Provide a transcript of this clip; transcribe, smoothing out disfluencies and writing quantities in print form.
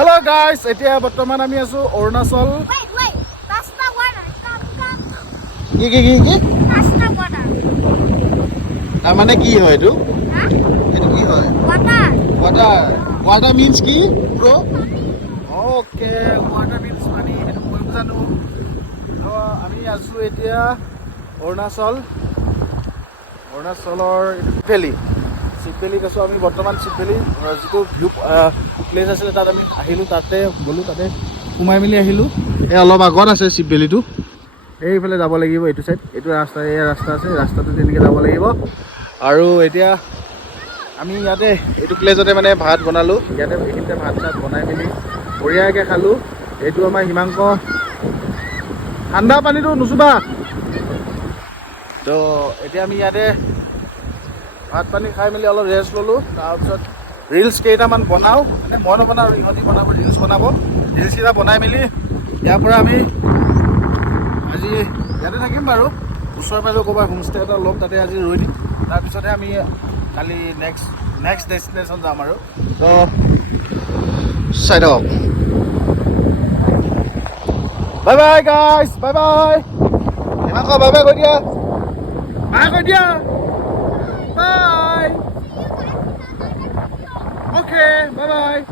Hello guys, এতিয়া বৰ্তমান আমি আছো Arunachal. Wait, that's not water. Come. কি That's not water. মানে কি হয় এইটো? Huh? এইটো কি হয়? Water. Water means কি? Bro? Okay, water means পানী, সেইটো মই জানো। তো আমি আছো এতিয়া অৰুণাচলৰ চিপভেলিত আছো আমি বৰ্তমান। চিপভেলি যিটো ভিউ প্লেচ আছিলে তাত আমি আহিলোঁ, তাতে গ'লোঁ, তাতে সোমাই মেলি আহিলোঁ। এই অলপ আগত আছে চিপভেলিটো, এইফালে যাব লাগিব, এইটো চাইড, এইটো ৰাস্তা, এই ৰাস্তা আছে, ৰাস্তাটো তেনেকৈ যাব লাগিব। আৰু এতিয়া আমি ইয়াতে এইটো প্লেচতে মানে ভাত বনালোঁ, ইয়াতে এইখিনিতে ভাত চাত বনাই মেলি বঢ়িয়াকৈ খালোঁ। এইটো আমাৰ হিমাংক, ঠাণ্ডা পানীটো নুচুবা। তো এতিয়া আমি ইয়াতে ভাত পানী খাই মেলি অলপ ৰেষ্ট ল'লোঁ। তাৰপিছত ৰিলচ কেইটামান বনাওঁ, মানে মই নবনাওঁ আৰু ইহঁতি বনাব, ৰিলচ বনাব। ৰিলচ কেইটা বনাই মেলি ইয়াৰ পৰা আমি আজি ইয়াতে থাকিম বাৰু। ওচৰে পাঁজৰে ক'ৰবাত হোমষ্টে এটা ল'ম, তাতে আজি ৰৈ দিম। তাৰপিছতহে আমি কালি নেক্সট ডেষ্টিনেশ্যন যাম আৰু। তো চাই থাকক। Bye bye guys, bye bye. হিমাংক বাই বাই কৈ দিয়া, বাই কৈ দিয়া, বাই। Okay, bye-bye.